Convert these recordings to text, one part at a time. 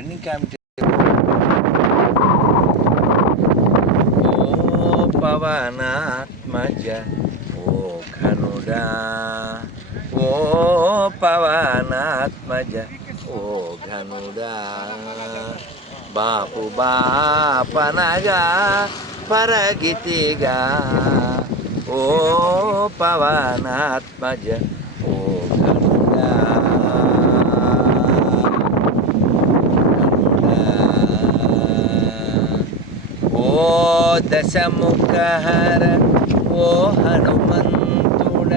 Running committee ఓ పవనాత్మజ ఓ ఘనుడా. ఓ పవనాత్మజ ఓ ఘనుడా. బాపు బాపనగా పరగితిగా. ఓ పవనాత్మజ ఓ ఘనుడా. దశముఖహర ఓ హనుమంతుడ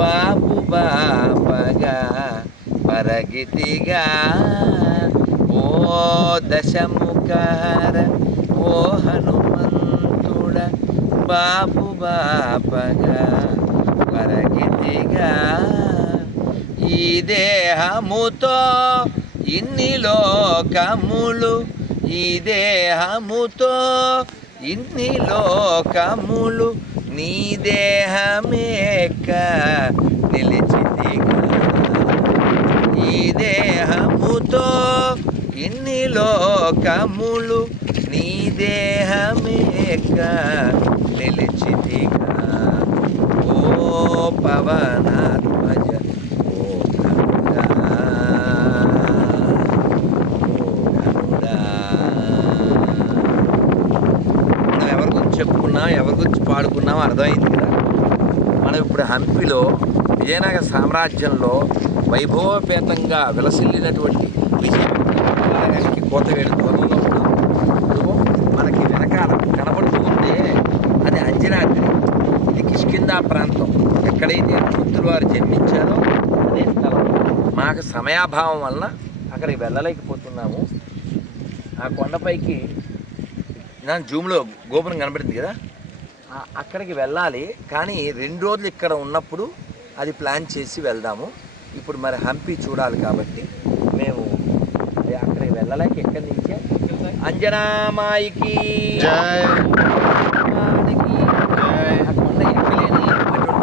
బాపు బాపగా పరగితిగా. ఓ దశముఖహర ఓ హనుమంతుడ బాపు బాపగా పరగితిగా. ఈ దేహముతో ఇన్ని లోకములు ఈ దేహముతో ఇన్ని లోకములు నీ దేహమేక నిలిచితిగా. ఈ దేహముతో ఇన్ని లోకములు నీ దేహమేక నిలిచితిగా. ఓ పవనా ఓ గరుడా ఓ గరుడా మనం ఎవరి గురించి చెప్పుకున్నాం ఎవరి గురించి పాడుకున్నాం అర్థమైంది కదా. మనం ఇప్పుడు హంపిలో విజయనగర సామ్రాజ్యంలో వైభవపేతంగా విలసిల్లినటువంటి విజయనగరానికి కోతవేడు దూరంలో ఉన్నాం. మనకి వెనకాల కనబడుతూ ఉంటే అది అంజనాద్రి. ఇది కిష్కిందా ప్రాంతం. ఎక్కడైతే హనుమంతులు వారు జన్మించారో అదే స్థలం. మాకు సమయాభావం వలన అక్కడికి వెళ్ళలేకపోతున్నాము. ఆ కొండపైకి నా జూమ్లో గోపురం కనబడింది కదా? అక్కడికి వెళ్ళాలి. కానీ రెండు రోజులు ఇక్కడ ఉన్నప్పుడు అది ప్లాన్ చేసి వెళ్దాము. ఇప్పుడు మరి హంపి చూడాలి కాబట్టి మేము అక్కడికి వెళ్ళలేక ఎక్కడి నుంచే. అంజనామాయికి.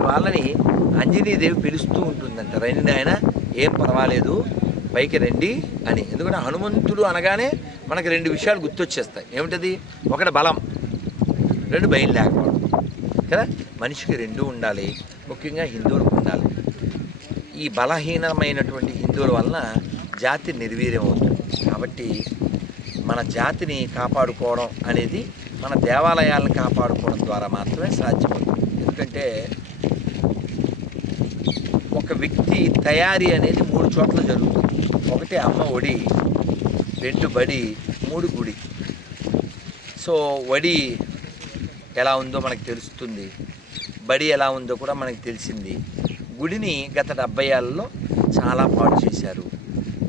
వాళ్ళని అంజనీదేవి పిలుస్తూ ఉంటుందంట. రండి నాయన ఏం పర్వాలేదు. పైకి రండి అని. ఎందుకంటే హనుమంతుడు అనగానే మనకి రెండు విషయాలు గుర్తొచ్చేస్తాయి. ఏమిటది? ఒకటి బలం రెండు భయం లేకపోవడం. కదా? మనిషికి రెండు ఉండాలి ముఖ్యంగా హిందువులకు ఉండాలి. ఈ బలహీనమైనటువంటి హిందువుల వలన జాతి నిర్వీర్యం అవుతుంది. కాబట్టి మన జాతిని కాపాడుకోవడం అనేది మన దేవాలయాలను కాపాడుకోవడం ద్వారా మాత్రమే సాధ్యమవుతుంది. ఎందుకంటే ఒక వ్యక్తి తయారీ అనేది మూడు చోట్ల జరుగుతుంది. ఒకటి అమ్మ ఒడి రెండు బడి మూడు గుడి. సో వడి ఎలా ఉందో మనకు తెలుస్తుంది. బడి ఎలా ఉందో కూడా మనకు తెలిసింది. గుడిని గత డెబ్బై ఏళ్ళలో చాలా పాడు చేశారు.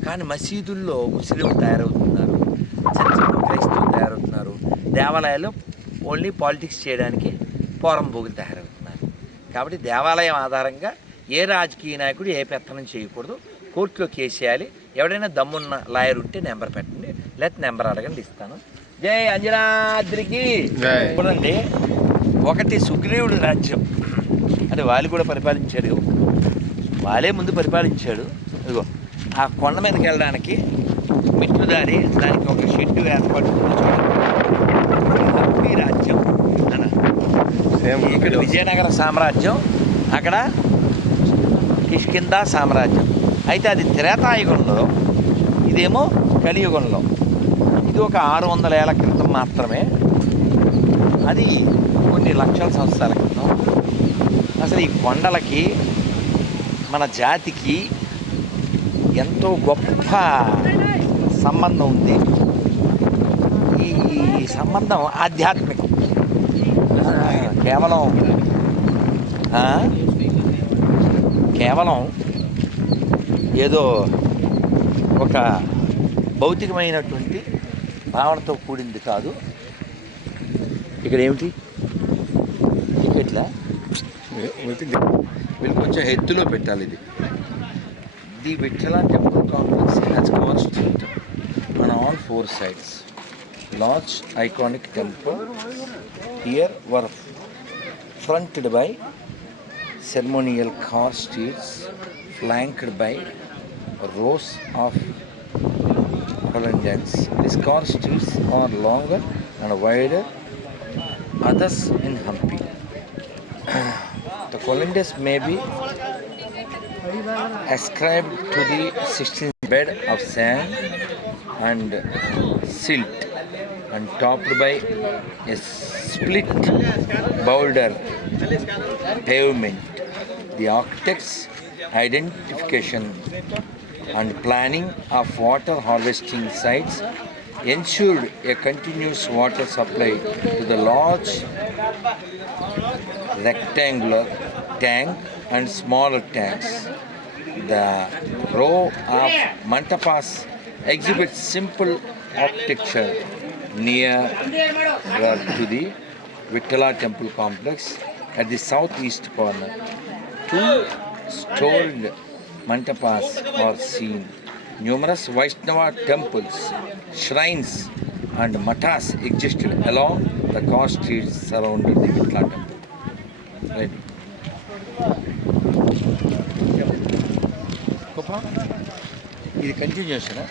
కానీ మసీదుల్లో ముస్లింలు తయారవుతున్నారు. చర్చిల్లో క్రైస్తవులు తయారవుతున్నారు. దేవాలయాల్లో ఓన్లీ పాలిటిక్స్ చేయడానికి పోరంబోగులు తయారవుతున్నారు. కాబట్టి దేవాలయం ఆధారంగా ఏ రాజకీయ నాయకుడు ఏ పెత్తనం చేయకూడదు. కోర్టులో కేసేయాలి ఎవడైనా దమ్మున్న లాయర్ ఉంటే నెంబర్ పెట్టండి. లేకపోతే నెంబర్ అడగండి ఇస్తాను. జై అంజనాద్రికి. చూడండి ఒకటి సుగ్రీవుడి రాజ్యం. అంటే వాళ్ళు కూడా పరిపాలించాడు. వాళ్ళే ముందు పరిపాలించాడు. ఇదిగో ఆ కొండ మీదకి వెళ్ళడానికి మెట్లు దారి దానికి ఒక షెడ్ ఏర్పాటు. హంపి రాజ్యం. అన్న ఇక్కడ విజయనగర సామ్రాజ్యం అక్కడ కిష్కింద సామ్రాజ్యం. అయితే అది త్రేతాయుగంలో ఇదేమో కలియుగంలో ఇది ఒక ఆరు వందల ఏళ్ళ క్రితం మాత్రమే. అది కొన్ని లక్షల సంవత్సరాల క్రితం. అసలు ఈ కొండలకి మన జాతికి ఎంతో గొప్ప సంబంధం ఉంది. ఈ సంబంధం ఆధ్యాత్మికం. కేవలం కేవలం ఏదో ఒక భౌతికమైనటువంటి భావనతో కూడింది కాదు. ఇక్కడ ఏమిటి? టికెట్లా? వీళ్ళు కొంచెం ఎత్తులో పెట్టాలి ఇది. ఇది the temple complex has constant on four sides large iconic temple here were fronted by ceremonial car streets flanked by rows of colonnades. These streets are longer and wider. Others in Hampi. the colonnades may be ascribed to the 16th bed of sand and silt and topped by a split boulder pavement. The architect's identification and planning of water harvesting sites ensured a continuous water supply to the large rectangular tank and smaller tanks. The row of mantapas exhibits simple architecture near to the Vittala temple complex at the southeast corner. Two storied mantapas are seen. Numerous Vaishnava temples, shrines, and matas existed along the car streets surrounding the Vittala temple. Right. గొప్ప ఇది continuation